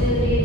facility